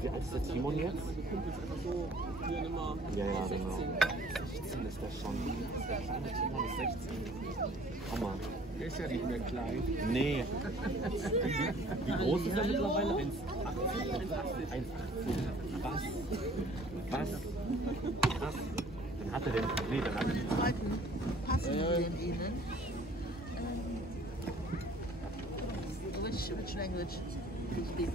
Wie alt ist der Timon jetzt? Ja, ja, genau. 16 ist der schon. Der kleine Timon ist 16. Komm mal. Der ist ja nicht mehr klein. Nee. Wie groß ist er mittlerweile? 1,18. 1,18. Was? Was? Was? Dann hat er den. Nee, dann hat er den. Passen die Ihnen? Which language do you speak?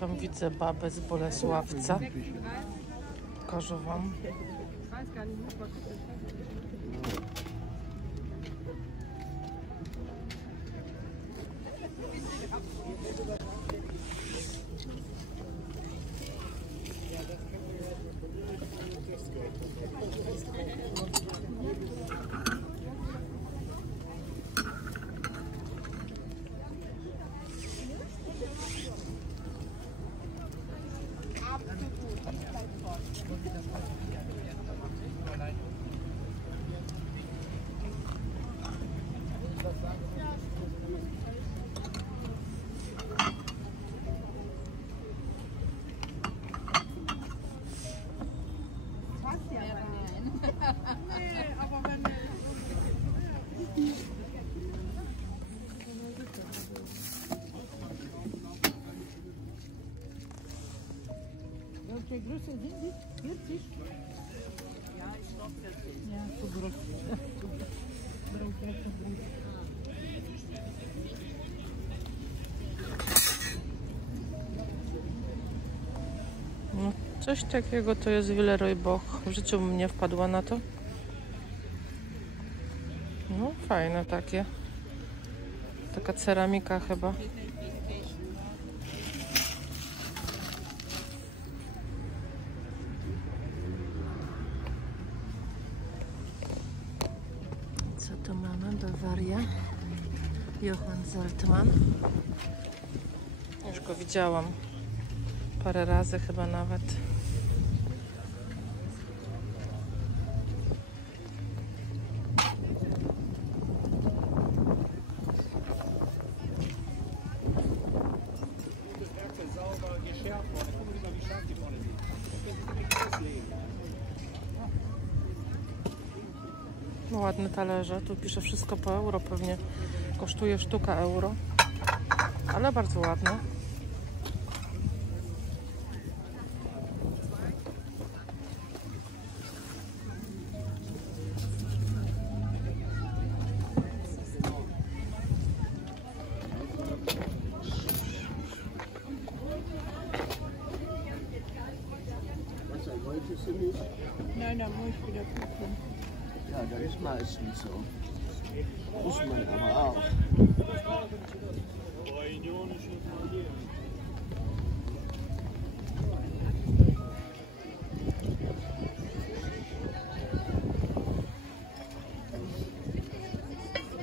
Tam widzę babę z Bolesławca. Pokażę wam. Welche Größe sind die? 40? Ja, ist noch 40. Ja, zu groß. No, coś takiego to jest Villeroy Boch. W życiu bym nie wpadła na to. No, fajne takie. Taka ceramika chyba. Co to mamy? Bawaria. Johann Zeltmann. Już go widziałam. Parę razy chyba nawet. No, ładne talerze. Tu pisze wszystko po euro. Pewnie kosztuje sztuka euro. Ale bardzo ładne. Nein, da muss ich wieder gucken. Ja, das ist meistens so. Muss man aber auch.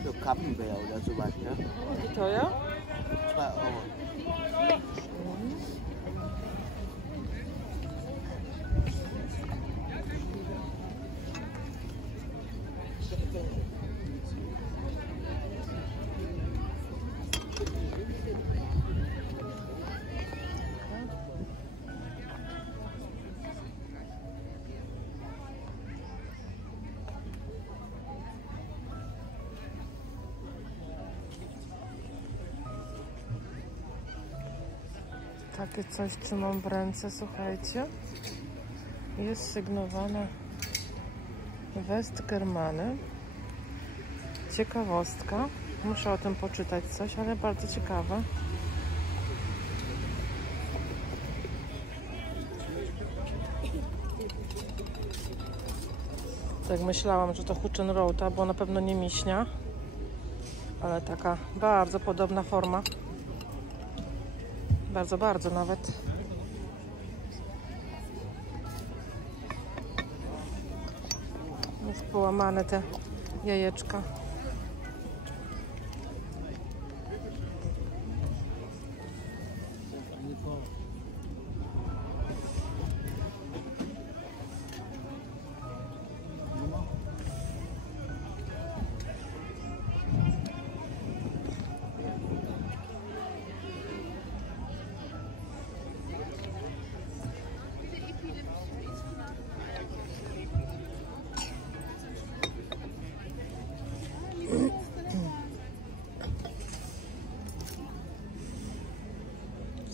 So Kappenbär oder sowas, ne? I to ja? 2 Euro. Takie coś trzymam w ręce, słuchajcie. Jest sygnowane Westgermany. Ciekawostka. Muszę o tym poczytać coś, ale bardzo ciekawe. Tak myślałam, że to Huchenrotha, bo na pewno nie miśnia. Ale taka bardzo podobna forma. Bardzo, bardzo nawet. połamane te jajeczka.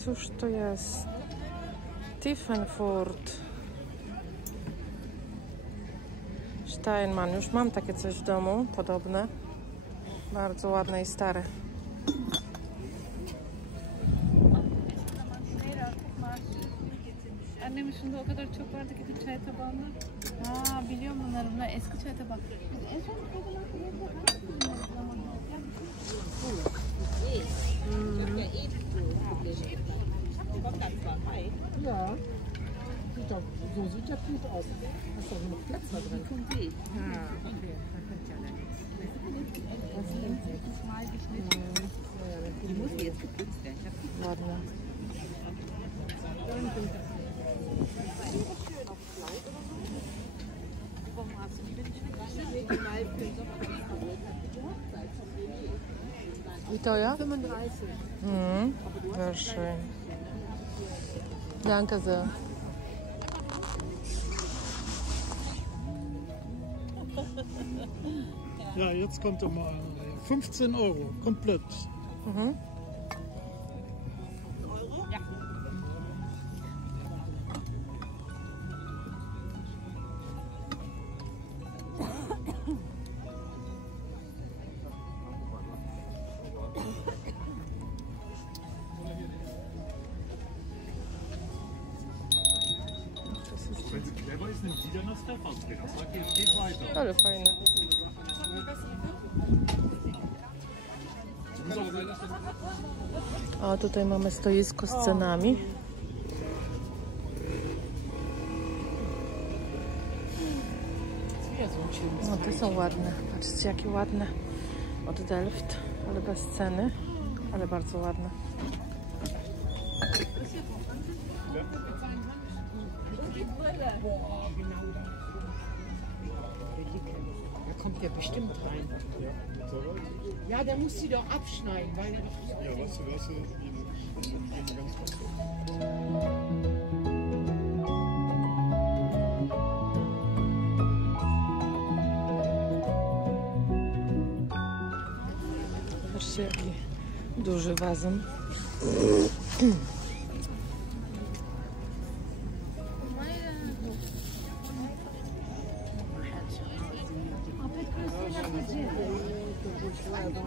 Cóż to jest? Tiefenfurt. Steinmann. Już mam takie coś w domu, podobne. Bardzo ładne i stare. Annem şimdi o kadar çok vardı ki çay tabağında. Ha biliyorum bunları. Bunlar eski çay tabağı. En son Ja, sieht doch, so sieht der gut aus. Hast doch noch Platz da drin. Konkret. Ha, okay. Da könnte ja dann nichts. Das ist mal geschnitten. Die muss jetzt geputzt werden. Ich habe Ładne. I to ja? 35. Sehr schön. Danke sehr. Ja, jetzt kommt er mal 15 Euro, komplett. Mhm. Wenn sie clever ist, nimmt sie dann das Pfefferspray. Das sagt, es geht weiter. Ale fajne. A tutaj mamy stoisko z cenami. No te są ładne. Patrzcie jakie ładne. Od Delft, ale bez ceny. Ale bardzo ładne. Da kommt der bestimmt rein. Ja, der muss sie doch abschneiden, weil er doch... Ja, weißt du, ganz kurz. Patrzcie jaki duży wazon.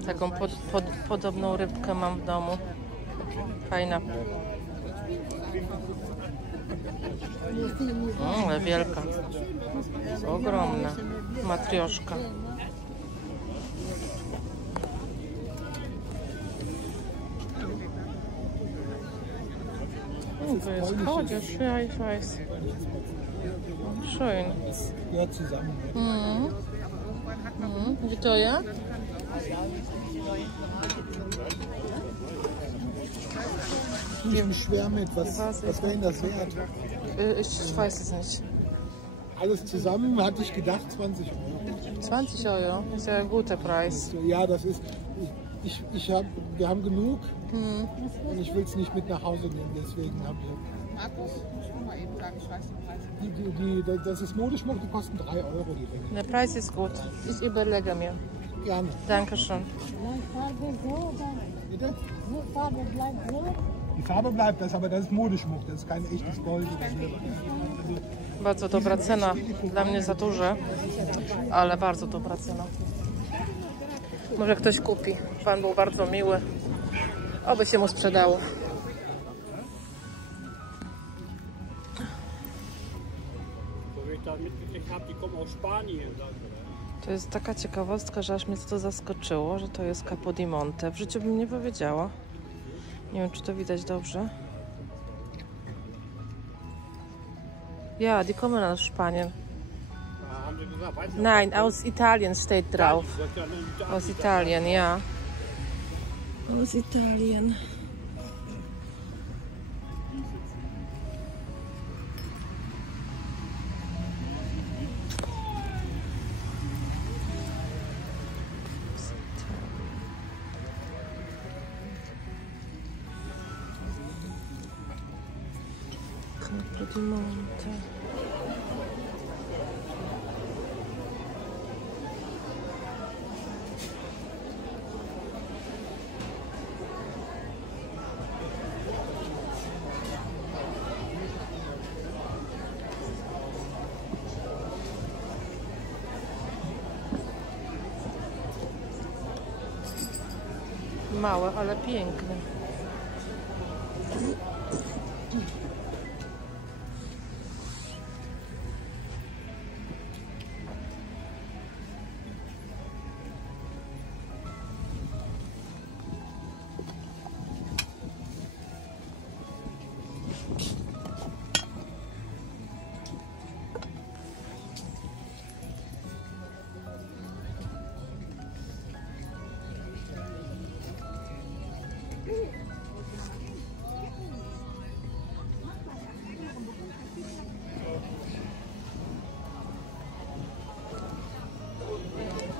Taką podobną rybkę mam w domu. Fajna. Ale wielka. Ogromna. Matrioszka. To jest chociaż, ja ich weiß. Schön. Ja, zusammen. Gdzie to ja? Nicht schwer mit, was wäre denn das wert? Ich weiß es nicht. Alles zusammen hatte ich gedacht 20 Euro. 20 Euro, ist ja ein guter Preis. Ja, das ist. Wir haben genug und ich will es nicht mit nach Hause nehmen, deswegen habe ich. Markus, ich muss mal eben sagen, ich weiß den Preis. Das ist Modeschmuck, die kosten 3 Euro die Ringe. Der Preis ist gut. Ich überlege mir. Gerne. Dankeschön. Farbe so, oder? Bitte? So, Farbe bleibt so. Die Farbe bleibt das, aber das ist Modeschmuck, das ist kein echtes Gold oder Silber. Bardzo dobra cena. Dla mnie za duże, ale bardzo dobra cena. Może ktoś kupi. Pan był bardzo miły. Oby się mu sprzedało. To jest taka ciekawostka, że aż mnie to zaskoczyło, że to jest Capodimonte. W życiu bym nie powiedziała. Nie wiem, czy to widać dobrze. Ja, die kommen aus Spanien. Nein, aus Italien steht drauf. Aus Italien, ja. Aus Italien. Capro di Monte. Małe, ale piękne.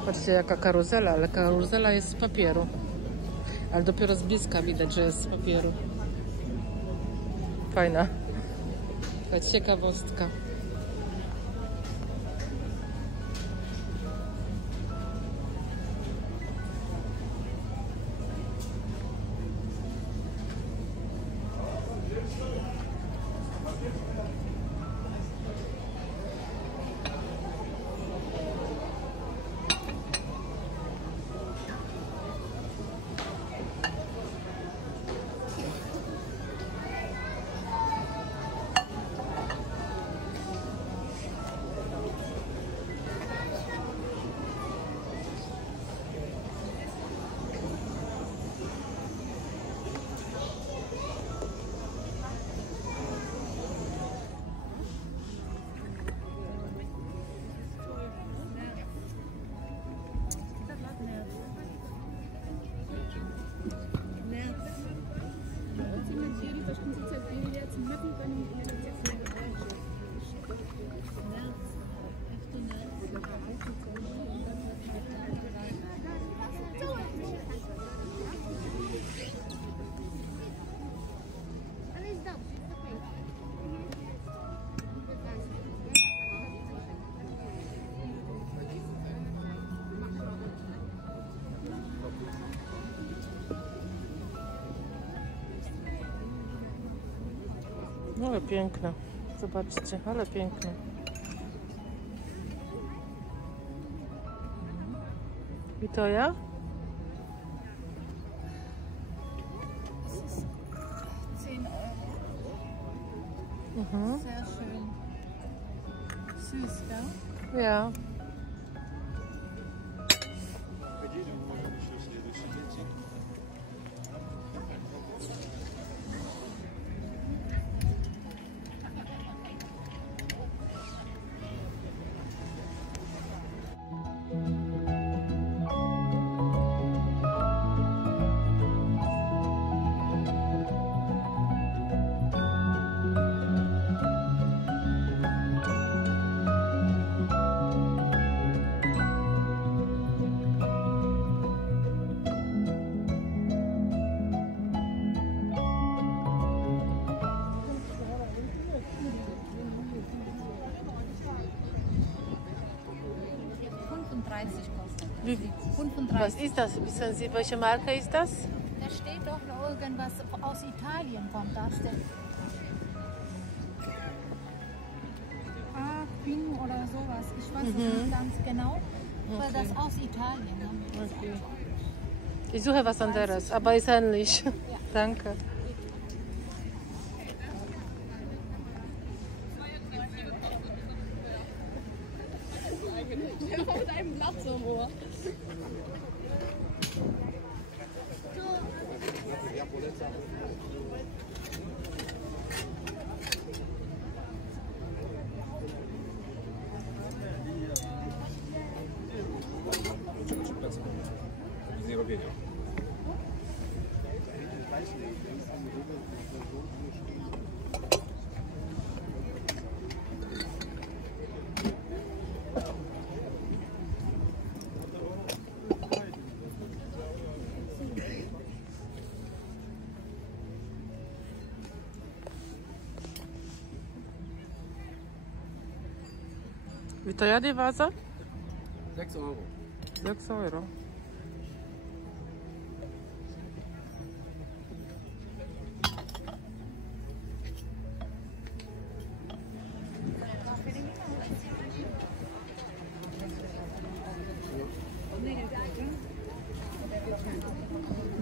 Patrzcie, jaka karuzela, ale karuzela jest z papieru. Ale dopiero z bliska widać, że jest z papieru. Fajna. Taka ciekawostka. Ale piękne. Zobaczcie, ale piękne. I to ja? Sehr schön. Süß, gell? Ja. Wie, 35. Was ist das? Wissen Sie, welche Marke ist das? Da steht doch irgendwas aus Italien kommt. Da steht Queen oder sowas. Ich weiß es nicht ganz genau. Aber das aus Italien. Okay. Ich suche was anderes, aber ist ähnlich. Ja. Danke. Mit einem Blatt so im Ohr. Wie teuer die Vase? 6 Euro. 6 Euro.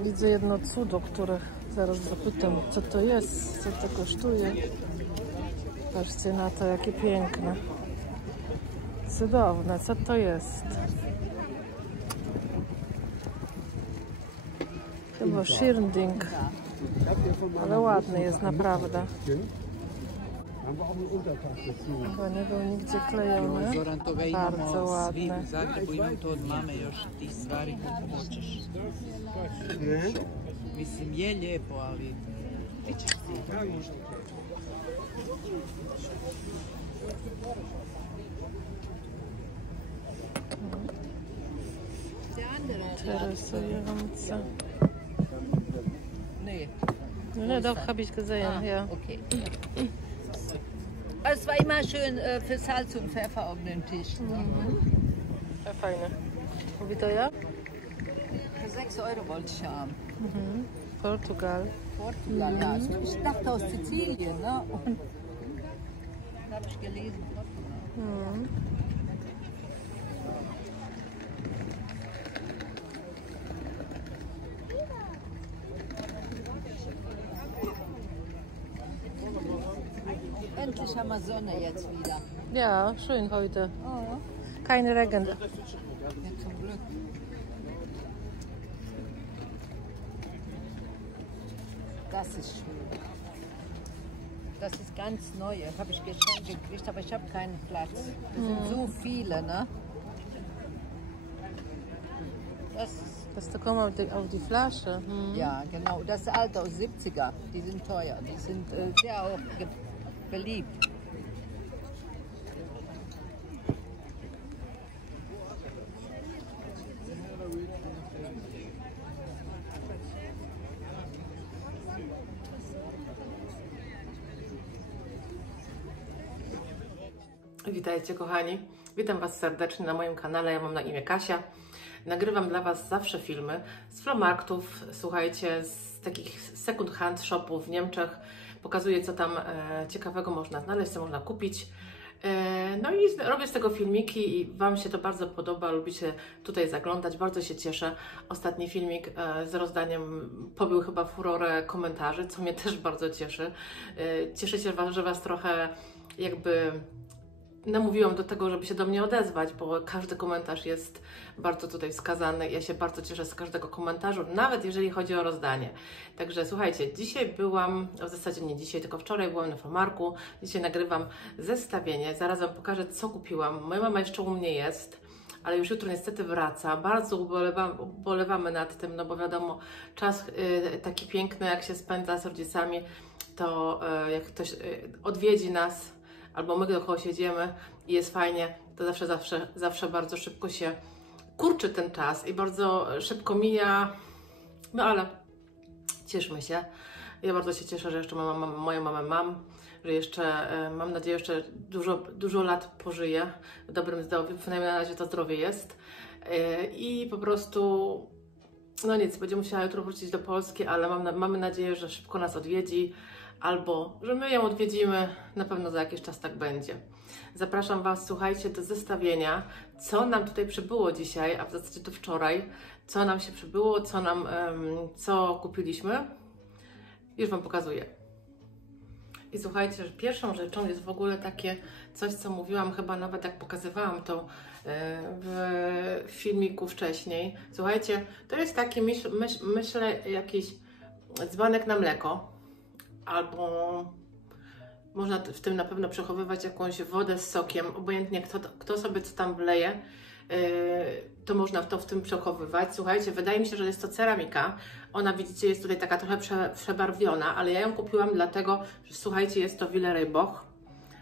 Widzę jedno cudo, które zaraz zapytam, co to jest, co to kosztuje. Patrzcie na to, jakie piękne. Cudowne, co to jest? Chyba Schirnding, ale ładny jest naprawdę. Chyba nie był nigdzie klejony. Bardzo ładny. Zagrebu imam to od mame još tih stvari koliko hoćeš. Mislim, je lijepo, ali ti ćeš ti. Interesujące. Nee. Ne, doch, habe ich gesehen, ja. Okay. Es war immer schön für Salz und Pfeffer auf dem Tisch. Ja, fajne. Wie teuer? Für 6 Euro wollte ich haben. Portugal. Portugal, ja. Also ich dachte aus Sizilien, ne? Und da habe ich gelesen, Portugal. Endlich haben wir Sonne jetzt wieder. Ja, schön heute. Oh. Kein Regen. Ja, zum Glück. Das ist schön. Das ist ganz neu. Habe ich geschenkt gekriegt, aber ich habe keinen Platz. Das sind so viele, ne? Das ist kommt auf die Flasche. Ja, genau. Das ist alt aus 70er. Die sind teuer. Die sind sehr auch beliebt. Witajcie kochani, witam Was serdecznie na moim kanale, ja mam na imię Kasia. Nagrywam dla Was zawsze filmy z flomarktów, słuchajcie, z takich second hand shopów w Niemczech. Pokazuję, co tam ciekawego można znaleźć, co można kupić. No i robię z tego filmiki i Wam się to bardzo podoba, lubicie tutaj zaglądać, bardzo się cieszę. Ostatni filmik z rozdaniem pobił chyba furorę komentarzy, co mnie też bardzo cieszy. Cieszę się, że Was trochę jakby namówiłam do tego, żeby się do mnie odezwać, bo każdy komentarz jest bardzo tutaj wskazany. Ja się bardzo cieszę z każdego komentarzu, nawet jeżeli chodzi o rozdanie. Także słuchajcie, dzisiaj byłam, w zasadzie nie dzisiaj, tylko wczoraj byłam na Flomarku. Dzisiaj nagrywam zestawienie. Zaraz Wam pokażę, co kupiłam. Moja mama jeszcze u mnie jest, ale już jutro niestety wraca. Bardzo ubolewamy nad tym, no bo wiadomo, czas taki piękny, jak się spędza z rodzicami, to jak ktoś odwiedzi nas, albo my do kogoś jedziemy i jest fajnie, to zawsze bardzo szybko się kurczy ten czas i bardzo szybko mija, no ale cieszmy się. Ja bardzo się cieszę, że jeszcze moją mamę mam, że jeszcze, mam nadzieję, że jeszcze dużo lat pożyję w dobrym zdrowiu, przynajmniej na razie to zdrowie jest i po prostu, no nic, będzie musiała jutro wrócić do Polski, ale mamy nadzieję, że szybko nas odwiedzi, albo że my ją odwiedzimy, na pewno za jakiś czas tak będzie. Zapraszam Was, słuchajcie, do zestawienia, co nam tutaj przybyło dzisiaj, a w zasadzie to wczoraj, co nam się przybyło, co kupiliśmy. Już Wam pokazuję. I słuchajcie, że pierwszą rzeczą jest w ogóle takie coś, co mówiłam chyba nawet jak pokazywałam to w filmiku wcześniej. Słuchajcie, to jest taki, myślę, jakiś dzbanek na mleko. Albo można w tym na pewno przechowywać jakąś wodę z sokiem, obojętnie kto sobie co tam wleje, to można to w tym przechowywać. Słuchajcie, wydaje mi się, że jest to ceramika. Ona, widzicie, jest tutaj taka trochę przebarwiona, ale ja ją kupiłam dlatego, że słuchajcie, jest to Villeroy-Boch.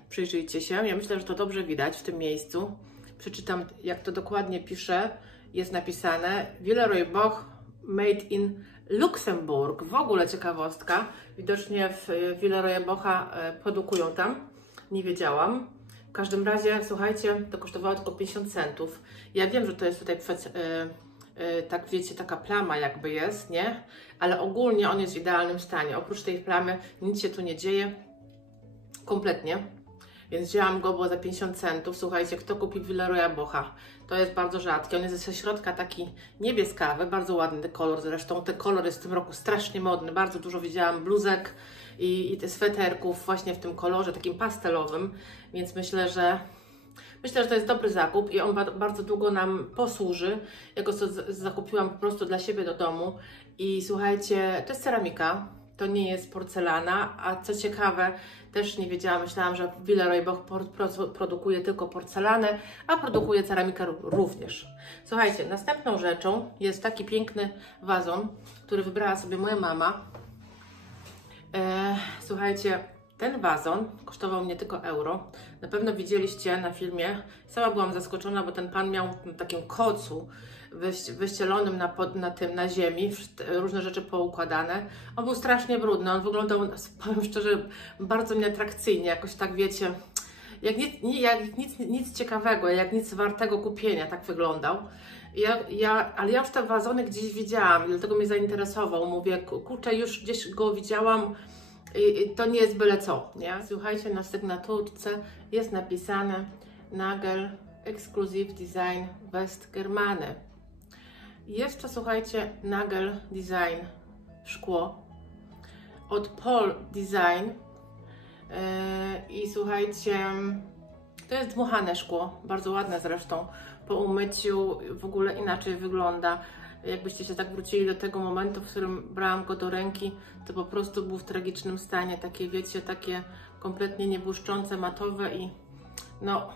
Przyjrzyjcie się, ja myślę, że to dobrze widać w tym miejscu. Przeczytam, jak to dokładnie pisze. Jest napisane Villeroy-Boch made in Luksemburg. W ogóle ciekawostka. Widocznie w Villeroy-Bocha produkują tam. Nie wiedziałam. każdym razie, słuchajcie, to kosztowało tylko 50 centów. Ja wiem, że to jest tutaj tak wiecie, taka plama jakby jest, nie? Ale ogólnie on jest w idealnym stanie. Oprócz tej plamy nic się tu nie dzieje. Kompletnie. Więc wzięłam go, bo za 50 centów. Słuchajcie, kto kupi Villeroya Bocha? To jest bardzo rzadki. On jest ze środka taki niebieskawy, bardzo ładny kolor. Zresztą ten kolor jest w tym roku strasznie modny. Bardzo dużo widziałam bluzek i sweterków właśnie w tym kolorze, takim pastelowym. Więc myślę, że to jest dobry zakup i on bardzo długo nam posłuży. Ja go zakupiłam po prostu dla siebie do domu. I słuchajcie, to jest ceramika. To nie jest porcelana, a co ciekawe, też nie wiedziałam, myślałam, że Villeroy Boch produkuje tylko porcelanę, a produkuje ceramikę również. Słuchajcie, następną rzeczą jest taki piękny wazon, który wybrała sobie moja mama. Słuchajcie, ten wazon kosztował mnie tylko euro. Na pewno widzieliście na filmie. Sama byłam zaskoczona, bo ten pan miał na takim kocu wyścielonym na ziemi, różne rzeczy poukładane. On był strasznie brudny, on wyglądał, powiem szczerze, bardzo nieatrakcyjnie, jakoś tak wiecie, jak nic ciekawego, jak nic wartego kupienia, tak wyglądał. Ale ja już te wazony gdzieś widziałam i dlatego mnie zainteresował. Mówię, kurczę, już gdzieś go widziałam i to nie jest byle co, nie? Słuchajcie, na sygnaturce jest napisane Nagel Exclusive Design West Germany. Jeszcze, słuchajcie, Nagel Design szkło od Pol Design i słuchajcie, to jest dmuchane szkło, bardzo ładne zresztą, po umyciu w ogóle inaczej wygląda. Jakbyście się tak wrócili do tego momentu, w którym brałam go do ręki, to po prostu był w tragicznym stanie, takie wiecie, takie kompletnie niebłyszczące, matowe i no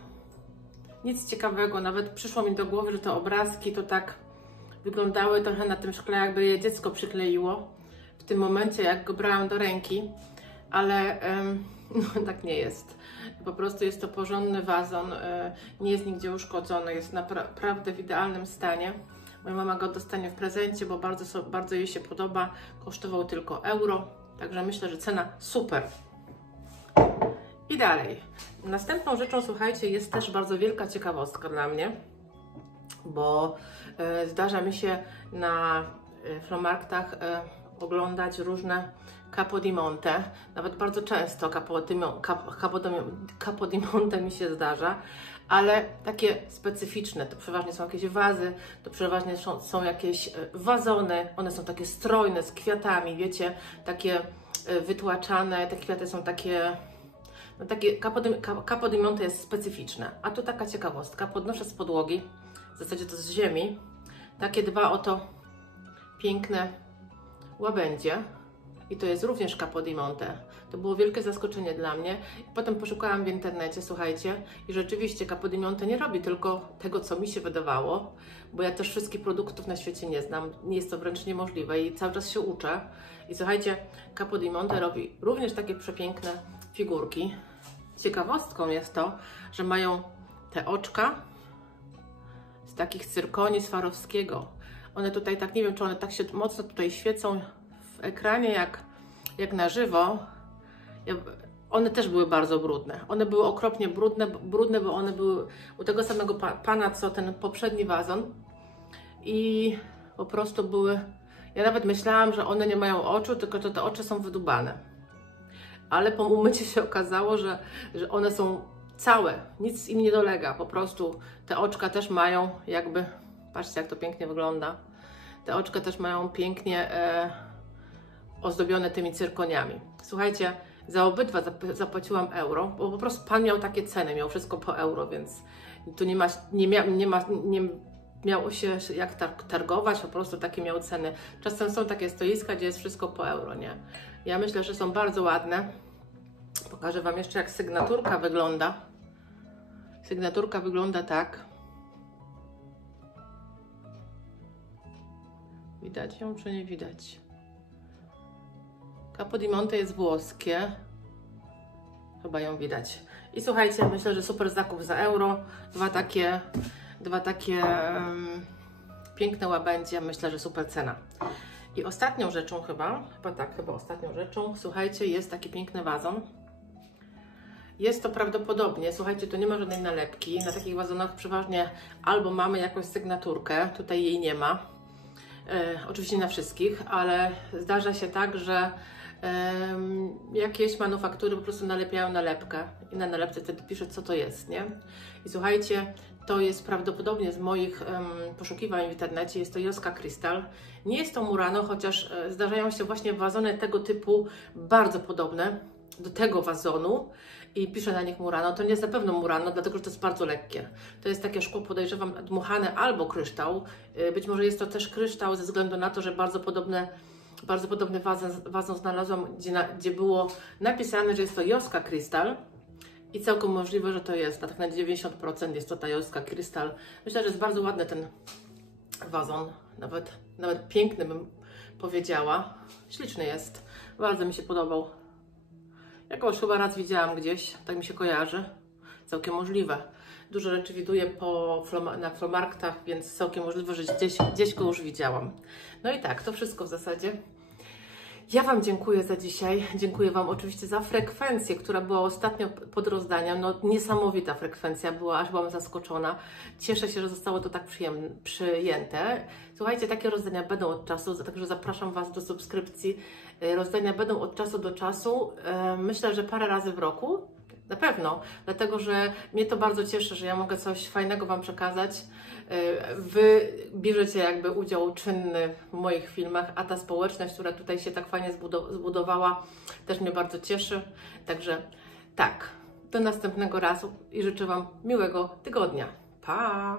nic ciekawego. Nawet przyszło mi do głowy, że te obrazki to tak wyglądały trochę na tym szkle, jakby je dziecko przykleiło w tym momencie, jak go brałam do ręki, ale no, tak nie jest. Po prostu jest to porządny wazon, nie jest nigdzie uszkodzony, jest naprawdę w idealnym stanie. Moja mama go dostanie w prezencie, bo bardzo jej się podoba. Kosztował tylko euro, także myślę, że cena super. I dalej. Następną rzeczą, słuchajcie, jest też bardzo wielka ciekawostka dla mnie, bo zdarza mi się na Flohmarktach oglądać różne Capo di Monte. Nawet bardzo często Capo di Monte mi się zdarza, ale takie specyficzne. To przeważnie są jakieś wazy, to przeważnie są jakieś wazony. One są takie strojne, z kwiatami, wiecie, takie wytłaczane. Te kwiaty są takie... No takie Capo di Monte jest specyficzne. A tu taka ciekawostka. Podnoszę z podłogi, w zasadzie to z ziemi, takie dwa oto piękne łabędzie. I to jest również Capo di Monte. To było wielkie zaskoczenie dla mnie. I potem poszukałam w internecie, słuchajcie, i rzeczywiście Capo di Monte nie robi tylko tego, co mi się wydawało, bo ja też wszystkich produktów na świecie nie znam. Nie jest to wręcz niemożliwe i cały czas się uczę. I słuchajcie, Capo di Monte robi również takie przepiękne figurki. Ciekawostką jest to, że mają te oczka z takich cyrkoni Swarowskiego. One tutaj tak, nie wiem, czy one tak się mocno tutaj świecą w ekranie, jak na żywo. One też były bardzo brudne. One były okropnie brudne, bo one były u tego samego pana, co ten poprzedni wazon. I po prostu były... Ja nawet myślałam, że one nie mają oczu, tylko że te oczy są wydubane. Ale po umyciu się okazało, że one są całe, nic im nie dolega. Po prostu te oczka też mają jakby... Patrzcie, jak to pięknie wygląda. Te oczka też mają pięknie ozdobione tymi cyrkoniami. Słuchajcie, za obydwa zapłaciłam euro, bo po prostu pan miał takie ceny, miał wszystko po euro, więc tu nie miało się jak targować, po prostu takie miał ceny. Czasem są takie stoiska, gdzie jest wszystko po euro, nie? Ja myślę, że są bardzo ładne. Pokażę Wam jeszcze, jak sygnaturka wygląda. Sygnaturka wygląda tak. Widać ją, czy nie widać? Capo di Monte jest włoskie. Chyba ją widać. I słuchajcie, myślę, że super zakup za euro. Dwa takie piękne łabędzie. Myślę, że super cena. I ostatnią rzeczą chyba ostatnią rzeczą, słuchajcie, jest taki piękny wazon. Jest to prawdopodobnie, słuchajcie, to nie ma żadnej nalepki. Na takich wazonach przeważnie albo mamy jakąś sygnaturkę, tutaj jej nie ma. Oczywiście nie na wszystkich, ale zdarza się tak, że jakieś manufaktury po prostu nalepiają nalepkę i na nalepce wtedy pisze, co to jest, nie? I słuchajcie, to jest prawdopodobnie z moich poszukiwań w internecie, jest to Joska Crystal. Nie jest to Murano, chociaż zdarzają się właśnie wazony tego typu bardzo podobne do tego wazonu i piszę na nich Murano. To nie jest na pewno Murano, dlatego że to jest bardzo lekkie. To jest takie szkło, podejrzewam, dmuchane albo kryształ. Być może jest to też kryształ ze względu na to, że bardzo podobny wazon znalazłam, gdzie było napisane, że jest to Joska Crystal. I całkiem możliwe, że to jest, tak na 90% jest to ta Joska Crystal. Myślę, że jest bardzo ładny ten wazon, nawet piękny bym powiedziała. Śliczny jest, bardzo mi się podobał. Jakoś chyba raz widziałam gdzieś, tak mi się kojarzy. Całkiem możliwe. Dużo rzeczy widuję na flomarktach, więc całkiem możliwe, że gdzieś go już widziałam. No i tak, to wszystko w zasadzie. Ja Wam dziękuję za dzisiaj. Dziękuję Wam oczywiście za frekwencję, która była ostatnio pod rozdaniem. No niesamowita frekwencja była, aż byłam zaskoczona. Cieszę się, że zostało to tak przyjęte. Słuchajcie, takie rozdania będą od czasu, także zapraszam Was do subskrypcji. Rozdania będą od czasu do czasu. Myślę, że parę razy w roku. Na pewno, dlatego że mnie to bardzo cieszy, że ja mogę coś fajnego Wam przekazać. Wy bierzecie jakby udział czynny w moich filmach, a ta społeczność, która tutaj się tak fajnie zbudowała, też mnie bardzo cieszy. Także tak, do następnego razu i życzę Wam miłego tygodnia. Pa!